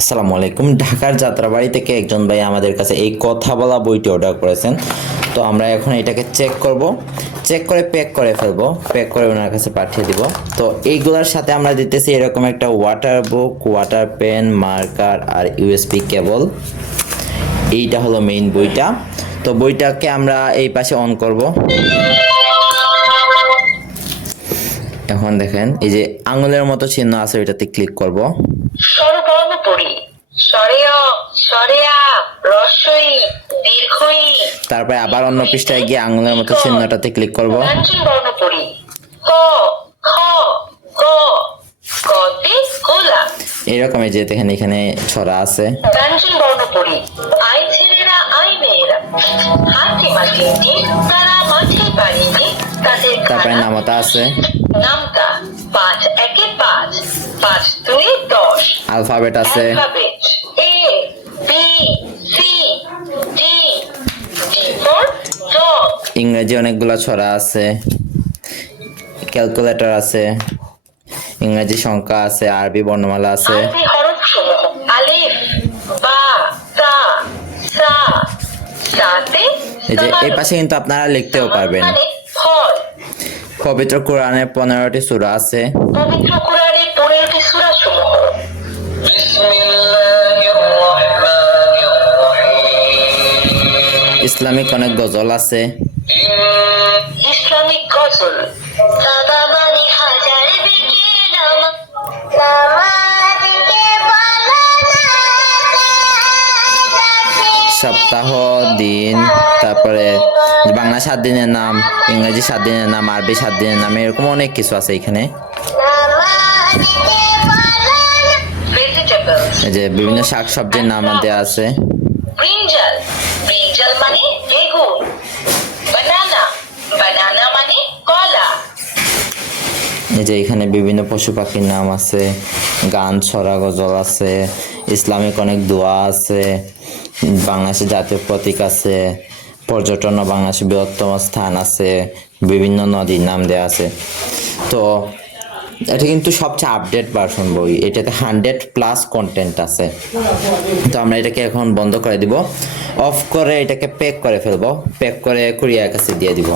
আসসালামু আলাইকুম। ঢাকার যাত্রাবাড়ি থেকে একজন ভাই আমাদের কাছে এই কথা বলা বইটি অর্ডার করেছেন। তো আমরা এখন এটাকে চেক করব, চেক করে প্যাক করে ফেলবো, প্যাক করে ওনার কাছে পাঠিয়ে দিব। তো এইগুলোর সাথে আমরা দিতেছি এরকম একটা ওয়াটার বুক, ওয়াটার পেন, মার্কার আর ইউএসবি কেবল। এইটা হলো মেইন বইটা। তো বইটাকে আমরা এই পাশে অন করব। এখন দেখেন এই যে আঙুলের মতো চিহ্ন আছে, ওইটাতে ক্লিক করব। স্বরবর্ণ পড়ি স্বরেয় স্বরেয়া রস্বই দীর্ঘই। তারপরে আবার অন্য পৃষ্ঠায় গিয়ে আঙুলের মতো চিহ্নটাতে ক্লিক করব। ব্যঞ্জন বর্ণ পড়ি ক খ গ গতে গোলা। এরকম এই যে দেখেন এখানে ছড়া আছে। ব্যঞ্জন বর্ণ পড়ি আই ছেলেরা আই মেয়েরা হাতি মাটিটি তারা মাঠে পারিনি তাদের তারপরে নামতা আছে, নামতা ৫ একে ৫ ৫ ২ ১০। আলফাবেট আছে, alphabet A B C D D for dog. ইংরেজি অনেকগুলো ছড়া আছে, ক্যালকুলেটর আছে, ইংরেজি সংখ্যা আছে, আরবি বর্ণমালা আছে। আরবি হরফসমূহ আলিফ বা তা সা সাতে এই যে এই পাশে কিন্তু আপনারা লিখতেও পারবেন। মানে ফল। পবিত্র কোরআনে 15টি সূরা আছে। পবিত্র কোরআনের 15টি সূরা সমূহ ইসলামিক অনেক গজল আছে। ইসলামিক গজল বাবা মানে হাজার দিকে সপ্তাহ, দিন, তারপরে বাংলা 7 দিনের নাম, ইংরেজি 7 দিনের নাম, আরবি 7 দিনের নাম, এরকম অনেক কিছু আছে এখানে। এই যে বিভিন্ন শাকসবজির নাম দেওয়া আছে। ব্রিঞ্জাল ব্রিঞ্জাল মানে বেগুন। বানানা বানানা মানে কলা। এই যে এখানে বিভিন্ন পশু পাখির নাম আছে, গান, ছড়া, গজল আছে, ইসলামিক অনেক দোয়া আছে, বাংলাদেশের জাতীয় প্রতীক আছে, পর্যটন ও বাংলাদেশের বৃহত্তম স্থান আছে, বিভিন্ন নদীর নাম দেওয়া আছে। তো এটা কিন্তু সবচেয়ে আপডেট ভার্সন বই, এটাতে 100+ কন্টেন্ট আছে। তো আমরা এটাকে এখন বন্ধ করে দিব, অফ করে এটাকে প্যাক করে ফেলবো, প্যাক করে কুরিয়ার কাছে দিয়ে দিব।